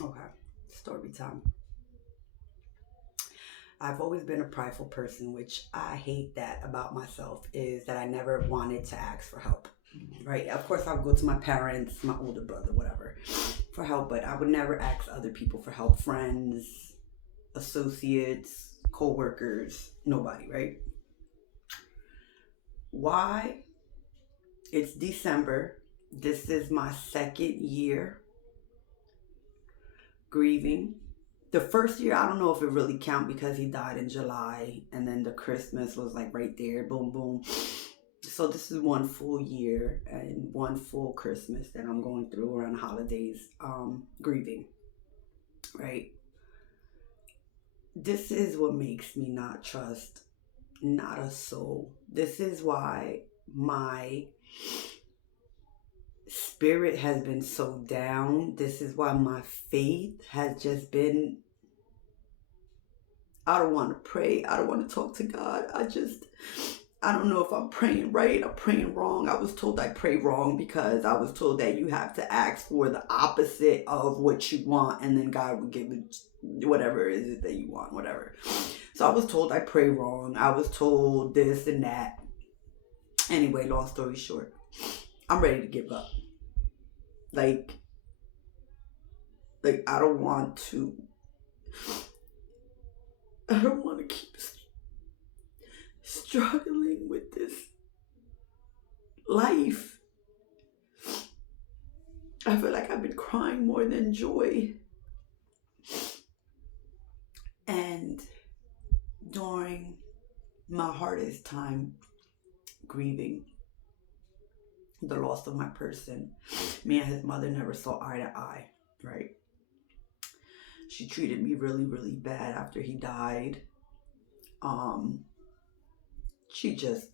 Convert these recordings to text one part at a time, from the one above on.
Okay, story time. I've always been a prideful person, which I hate that about myself, is that I never wanted to ask for help. Right? Of course, I would go to my parents, my older brother, whatever, for help, but I would never ask other people for help. Friends, associates, co workers, nobody, right? Why? It's December. This is my second year grieving. The first year, I don't know if it really count because he died in July, and then the Christmas was like right there, boom, boom. So this is one full year and one full Christmas that I'm going through around the holidays, grieving, right? This is what makes me not trust not a soul. This is why my spirit has been so down. This is why my faith has just been, I don't want to pray. I don't want to talk to God. I don't know if I'm praying right or praying wrong. I was told I pray wrong because I was told that you have to ask for the opposite of what you want and then God will give it whatever it is that you want, whatever. So I was told I pray wrong. I was told this and that. Anyway, long story short, I'm ready to give up. Like, I don't want to. I don't want to keep struggling with this life. I feel like I've been crying more than joy. And during my hardest time grieving the loss of my person, me and his mother never saw eye to eye, right? She treated me really, really bad after he died. Um, she just,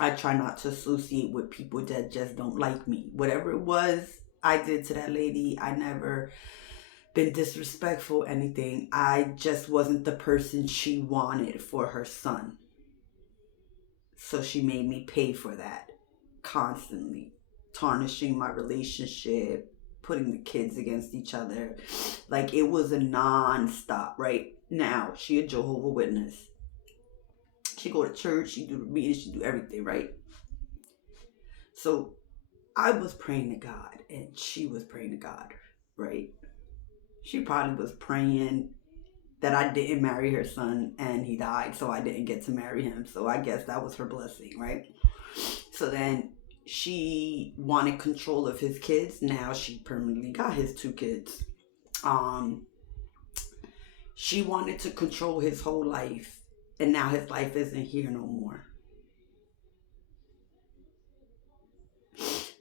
I try not to associate with people that just don't like me. Whatever it was I did to that lady, I never been disrespectful, anything. I just wasn't the person she wanted for her son. So she made me pay for that constantly, tarnishing my relationship, putting the kids against each other. Like it was a non-stop, right? Now, she a Jehovah Witness. She go to church, she do the meetings, she do everything, right? So I was praying to God and she was praying to God, right? She probably was praying that I didn't marry her son and he died, so I didn't get to marry him. So I guess that was her blessing, right? So then she wanted control of his kids. Now she permanently got his two kids. Um, she wanted to control his whole life, and now his life isn't here no more.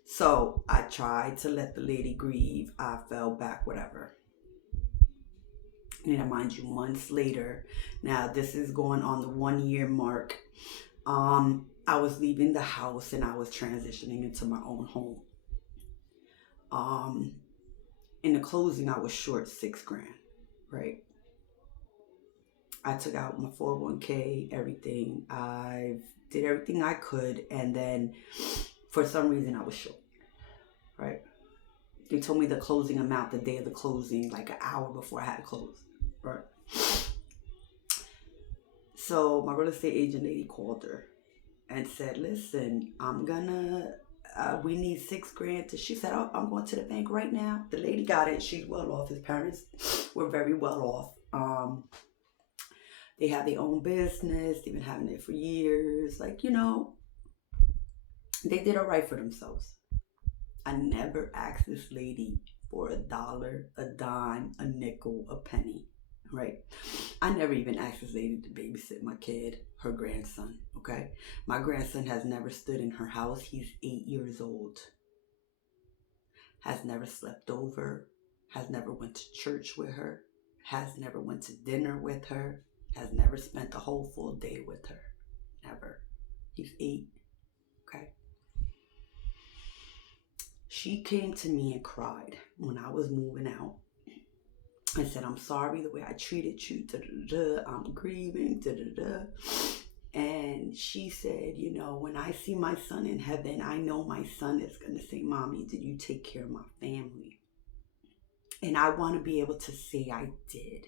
So I tried to let the lady grieve. I fell back, whatever. And mind you, months later, now this is going on the 1 year mark. I was leaving the house and I was transitioning into my own home. Um, in the closing, I was short 6 grand, right? I took out my 401k, everything. I did everything I could, and then for some reason, I was short, right? They told me the closing amount the day of the closing, like an hour before I had to close, right? So my real estate agent lady called her and said, "Listen, we need 6 grand." She said, "Oh, I'm going to the bank right now." The lady got it. She's well off. His parents were very well off. They have their own business. They've been having it for years. Like, they did all right for themselves. I never asked this lady for a dollar, a dime, a nickel, a penny, right? I never even asked this lady to babysit my kid, her grandson, okay? My grandson has never stood in her house. He's 8 years old, has never slept over, has never went to church with her, has never went to dinner with her, has never spent a whole full day with her. Never. He's 8, okay? She came to me and cried when I was moving out. I said, "I'm sorry the way I treated you. Da, da, da. I'm grieving. Da, da, da." And she said, "When I see my son in heaven, I know my son is going to say, 'Mommy, did you take care of my family?'" And I want to be able to say I did,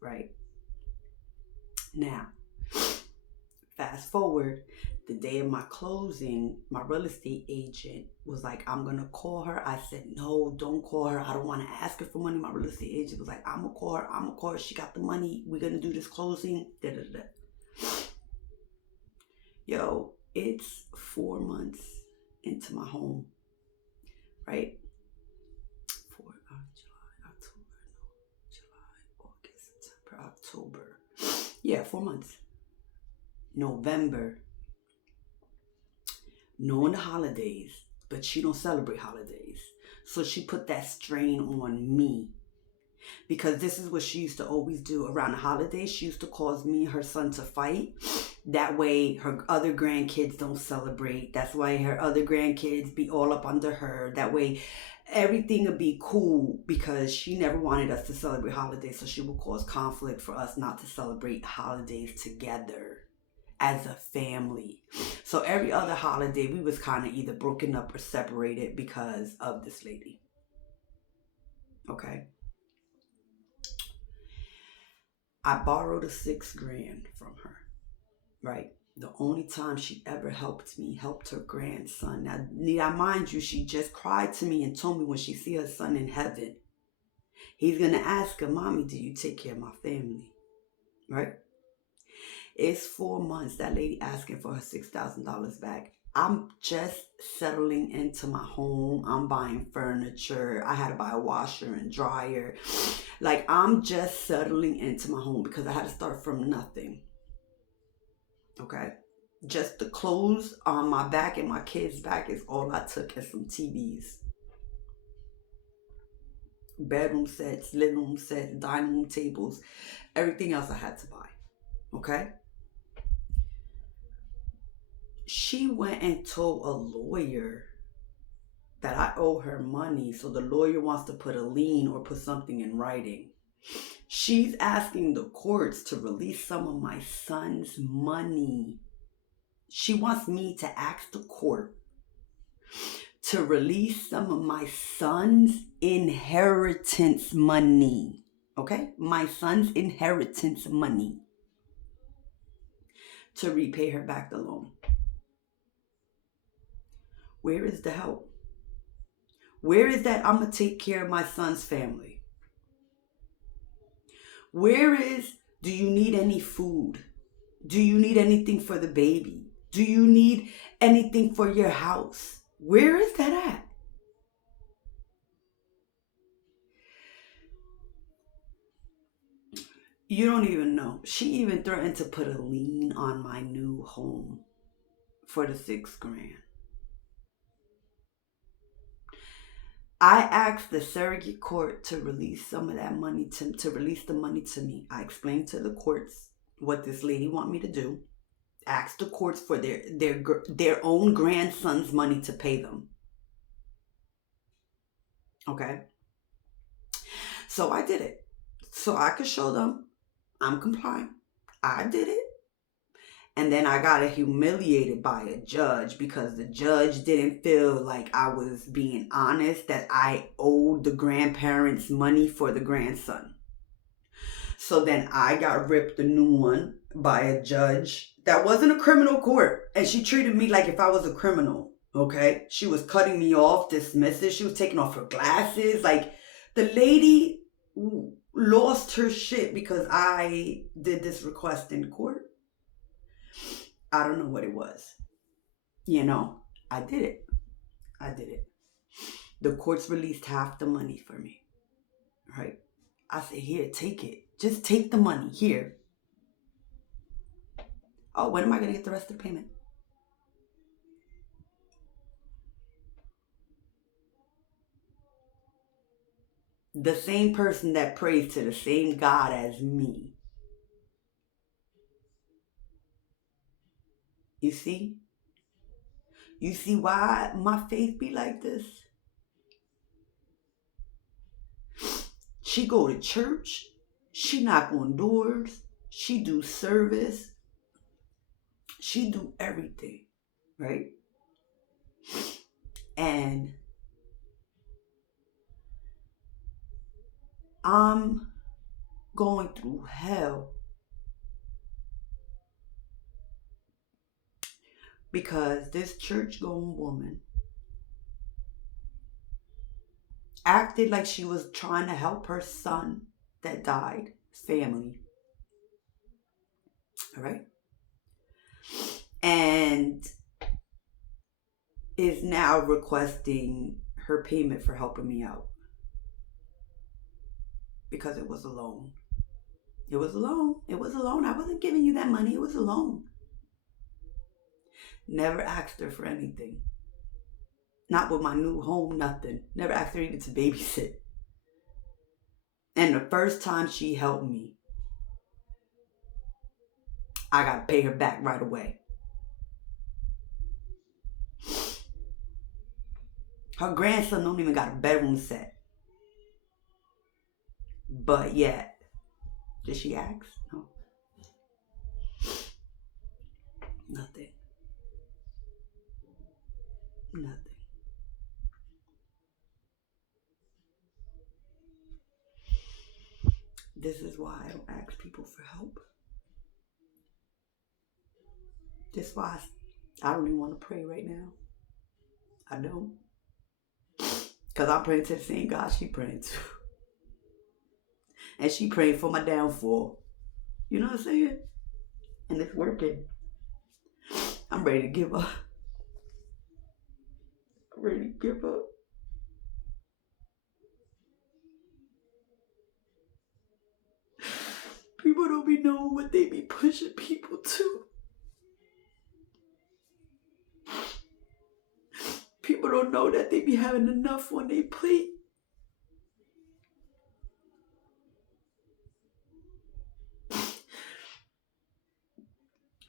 right? Now, fast forward, the day of my closing, my real estate agent was like, I'm going to call her. I said, no, don't call her. I don't want to ask her for money. My real estate agent was like, I'm going to call her. I'm going to call her. She got the money. We're going to do this closing. Da, da, da. Yo, it's 4 months into my home, right? October. Yeah, 4 months. November. Knowing the holidays, but she don't celebrate holidays. So she put that strain on me. Because this is what she used to always do around the holidays. She used to cause me and her son to fight. That way her other grandkids don't celebrate. That's why her other grandkids be all up under her. That way everything would be cool, because she never wanted us to celebrate holidays. So she would cause conflict for us not to celebrate holidays together as a family. So every other holiday we was kind of either broken up or separated because of this lady. Okay. I borrowed a $6,000 from her, right? The only time she ever helped me, helped her grandson. Now, mind you, she just cried to me and told me when she see her son in heaven, he's going to ask her, Mommy, do you take care of my family? Right? It's 4 months, that lady asking for her $6,000 back. I'm just settling into my home. I'm buying furniture. I had to buy a washer and dryer. Like, I'm just settling into my home because I had to start from nothing. Okay? Just the clothes on my back and my kids' back is all I took, and some TVs. Bedroom sets, living room sets, dining room tables. Everything else I had to buy. Okay? She went and told a lawyer that I owe her money, so the lawyer wants to put a lien or put something in writing. She's asking the courts to release some of my son's money. She wants me to ask the court to release some of my son's inheritance money. Okay? My son's inheritance money to repay her back the loan. Where is the help? Where is that I'm going to take care of my son's family? Where is, do you need any food? Do you need anything for the baby? Do you need anything for your house? Where is that at? You don't even know. She even threatened to put a lien on my new home for the $6,000. I asked the surrogate court to release some of that money, to release the money to me. I explained to the courts what this lady want me to do. Asked the courts for their own grandson's money to pay them. Okay? So I did it. So I could show them I'm compliant. I did it. And then I got humiliated by a judge because the judge didn't feel like I was being honest, that I owed the grandparents money for the grandson. So then I got ripped a new one by a judge that wasn't a criminal court. And she treated me like if I was a criminal. Okay? She was cutting me off, dismissive. She was taking off her glasses. Like, the lady lost her shit because I did this request in court. I don't know what it was. You know, I did it. I did it. The courts released half the money for me. Right? I said, here, take it. Just take the money. Here. Oh, when am I going to get the rest of the payment? The same person that prays to the same God as me. You see? You see why my faith be like this? She go to church. She knock on doors. She do service. She do everything. Right? And I'm going through hell because this church going woman acted like she was trying to help her son that died, his family. All right. And is now requesting her payment for helping me out because it was a loan. It was a loan. It was a loan. I wasn't giving you that money. It was a loan. Never asked her for anything. Not with my new home, nothing. Never asked her even to babysit. And the first time she helped me, I got to pay her back right away. Her grandson don't even got a bedroom set. But yet, did she ask? No. Nothing. Nothing. This is why I don't ask people for help. This is why I don't even want to pray right now. I don't. Because I'm praying to the same God she praying to. And she praying for my downfall. You know what I'm saying? And it's working. I'm ready to give up. I'm ready to give up. People don't be knowing what they be pushing people to. People don't know that they be having enough on their plate.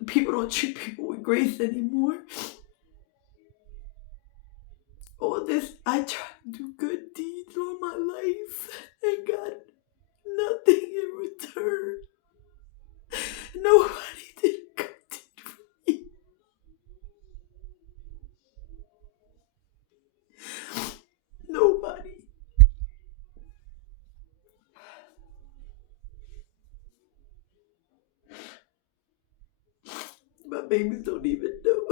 People don't treat people with grace anymore. All this, I try to do good deeds all my life and got nothing in return. Nobody did a good deed for me. Nobody. My babies don't even know.